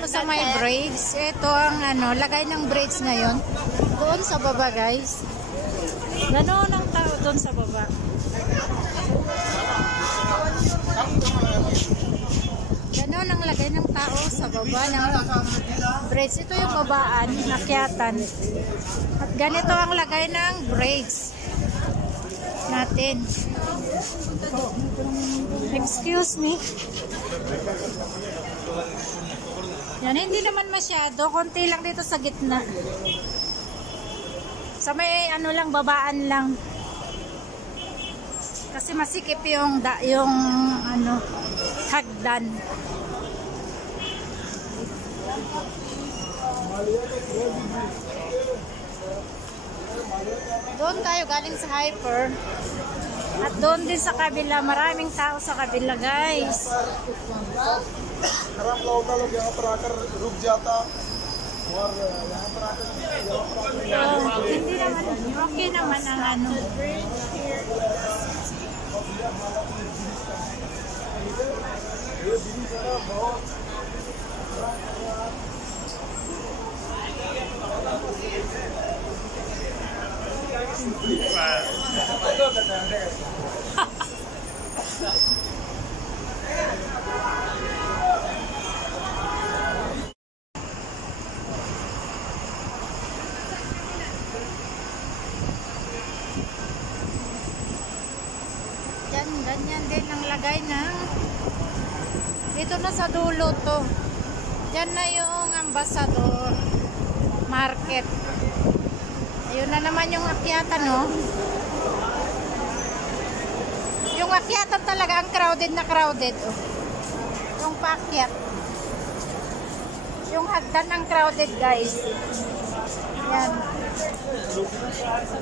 mo sa may braids. Ito ang ano, lagay ng braids ngayon. Doon sa baba, guys. Ganoon ang tao doon sa baba. Ganoon ang lagay ng tao sa baba ng braids. Ito yung babaan, akyatan. At ganito ang lagay ng braids natin. Excuse me. Yan, hindi naman masyado. Konti lang dito sa gitna. Sa may ano lang, babaan lang. Kasi masikip yung ano, hagdan. Doon tayo galing sa Hyper. At doon din sa kabila, maraming tao sa kabila, guys. Hindi naman, okay naman ang ano. Ganyan din ang lagay ng dito na sa dulo to. Diyan na yung Ambassador Market. Ayun na naman yung akyatan, no? Yung akyatan talaga ang crowded na crowded, oh. Yung paakyat. Yung hagdan ang crowded, guys. Yan.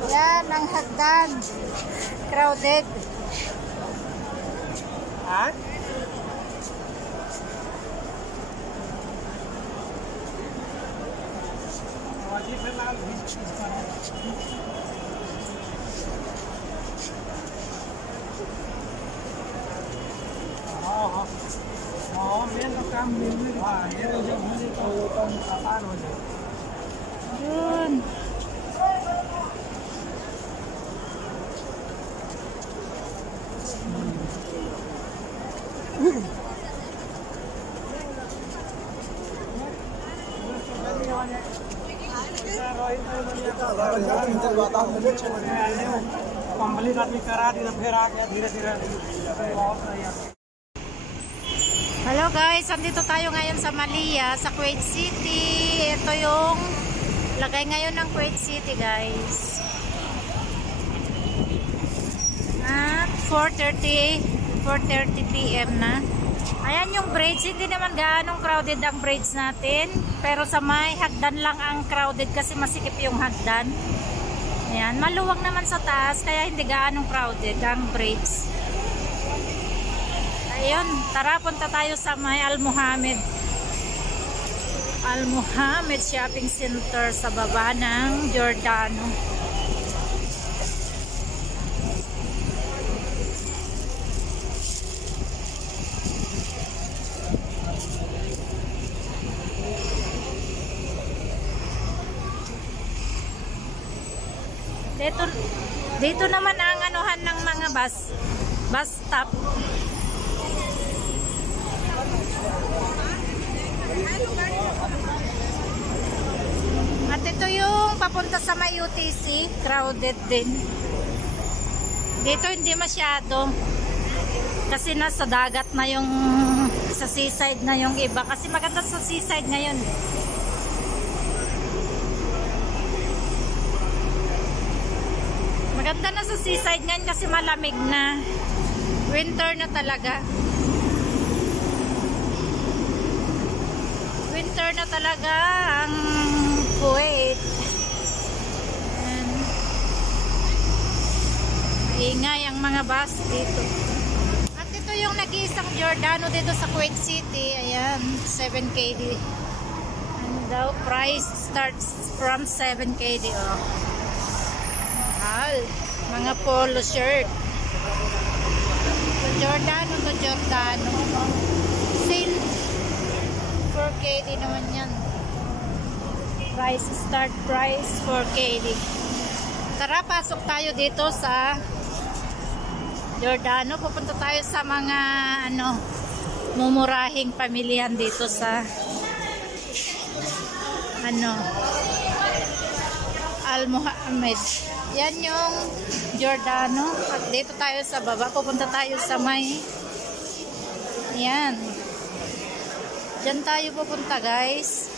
Yan ang hagdan. Crowded. Ha? Yun. Hello guys, andito tayo ngayon sa Malia, sa Kuwait City. Ito yung lagay ngayon ng Kuwait City, guys. At 4:30 PM na. Ayan yung braids, hindi naman gaanong crowded ang braids natin. Pero sa may hagdan lang ang crowded kasi masikip yung hagdan. Ayan, maluwag naman sa taas kaya hindi gaanong crowded ang braids. Ayun, tara punta tayo sa may Al Muhammad Shopping Center sa baba ng Giordano. Dito naman ang anuhan ng mga bus stop. At ito yung papunta sa may UTC, crowded din. Dito hindi masyado. Kasi nasa dagat na yung sa seaside na yung iba. Kasi maganda sa seaside ngayon. Maganda na sa seaside ngayon kasi malamig na. Winter na talaga. Winter na talaga ang Kuwait. Maingay ang mga bus dito. At ito yung nag-iisang Giordano dito sa Kuwait City. Ayan, 7KD. Ano daw? Price starts from 7KD. Oh. Mahal. Mga polo shirt. Giordano to Giordano. Sale for 4KD naman yan. Start price 4KD. Tara, pasok tayo dito sa Giordano. Pupunta tayo sa mga mumurahing pamilihan dito sa Al Mohammed. Yan yung Giordano. At dito tayo sa baba. Pupunta tayo sa may yan. Diyan tayo pupunta, guys.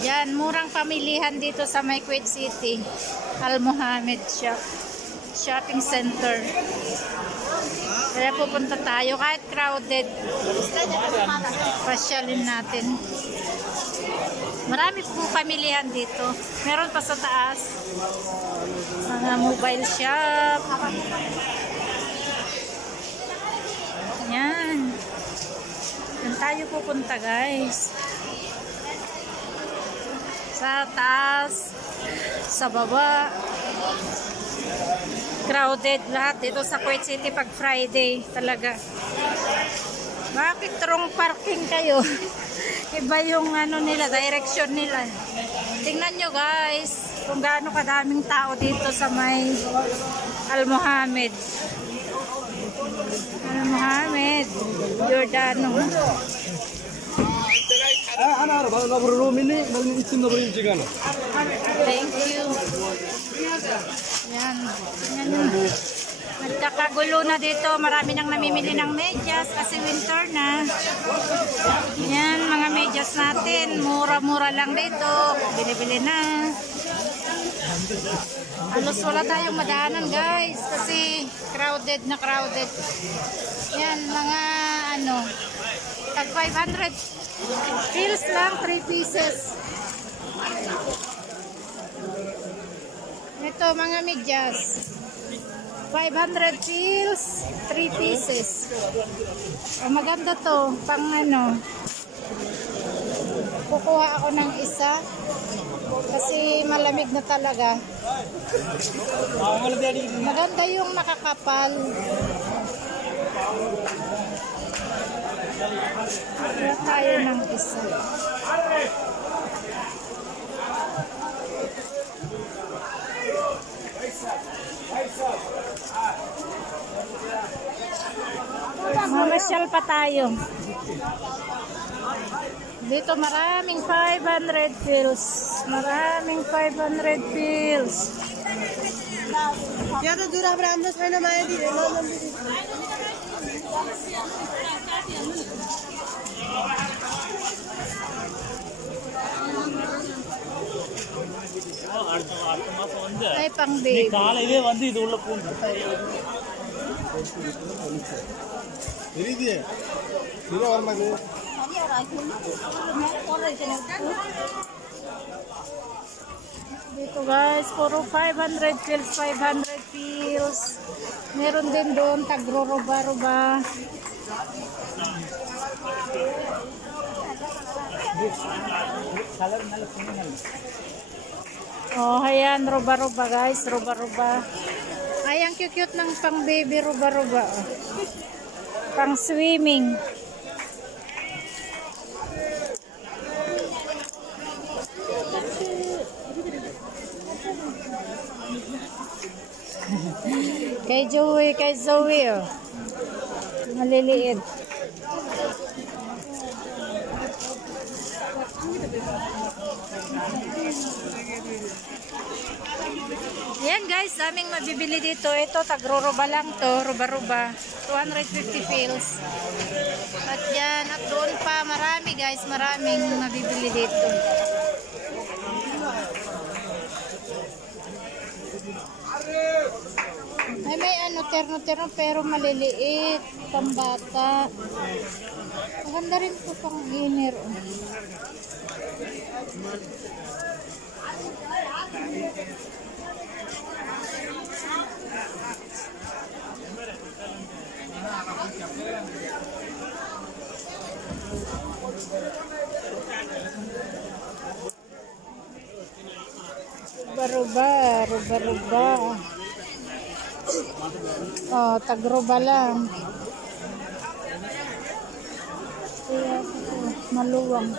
Yan, murang pamilihan dito sa may Kuwait City. Al Mohammed Shopping Center. Kaya pupunta tayo kahit crowded. Pasyalin natin. Marami po pamilihan dito. Meron pa sa taas. Mga mobile shop. Yan. Yan tayo pupunta, guys. Sa taas, sa baba, crowded lahat dito sa Kuwait City pag Friday talaga. Bakit wrong parking kayo? Iba yung nila, direction nila. Tingnan nyo, guys, kung gaano kadaming tao dito sa may Al Mohammed. Al Mohammed Giordano. Thank you. Yan. Nagkakagulo na dito. Marami nang namimili ng medyas kasi winter na. Yan, mga medyas natin. Mura-mura lang dito. Bili-bili na. Halos wala tayong madaanan, guys. Kasi crowded na crowded. Yan, mga tag 500 pills lang, 3 pieces. Ito, mga medyas. 500 pills, 3 pieces. Maganda to, pang kukuha ako ng isa kasi malamig na talaga. Maganda yung makakapal. Kuha tayo ng isa. Mamasyal pa tayo. Dito maraming 500 pills. Maraming 500 pills. Ya to dura brand sa na may di. Ay, pang baby. காலையிலே வந்து இது உள்ள பூந்து தெரியுது சில வரமாது Dito, guys, puro 500 pills, 500 pills. Meron din doon tagro-roba-roba. Oh, ayan, roba-roba, guys, roba-roba. Ay, ang cute ng pang baby roba-roba. Oh. Pang swimming. Kay Zoe, oh. Maliliit. Ayan, guys, daming mabibili dito. Ito, tagro-roba lang to, roba-roba. 250 pills. At yan, at doon pa, marami, guys, maraming mabibili dito. Ay, may terno-terno pero maliliit, pambata. Maganda rin po pang inner. Ruba-ruba. Oh, tagruba lang. Maluwang.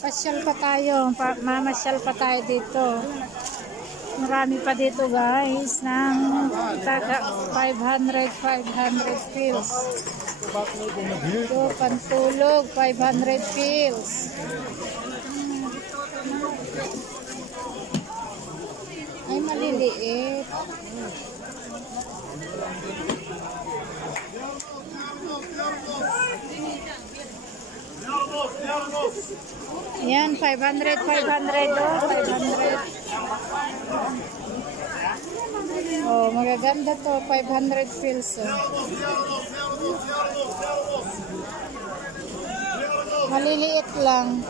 Pasyal pa tayo. Mamasyal pa tayo dito. Marami pa dito guys ng taga 500 pills. Ito, pantulog 500 pills. Ay, maliliit. Yan, 500 oh, 500. Oh, magaganda to, 500 pills oh. Maliliit lang.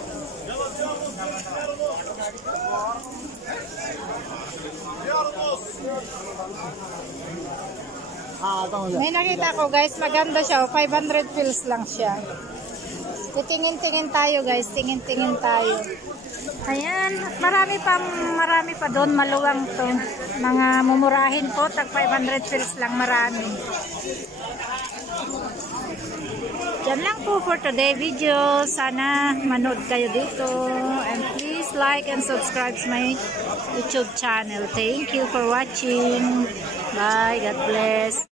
May nakita ko guys, maganda siya, 500 pills lang siya. Titingin-tingin tayo guys, tingin-tingin tayo. Ayan, marami pa doon, maluwang to. Mga mumurahin po, tag 500 pills lang, marami. Yan lang po for today video. Sana manood kayo dito. And please like and subscribe to my YouTube channel. Thank you for watching. Bye. God bless.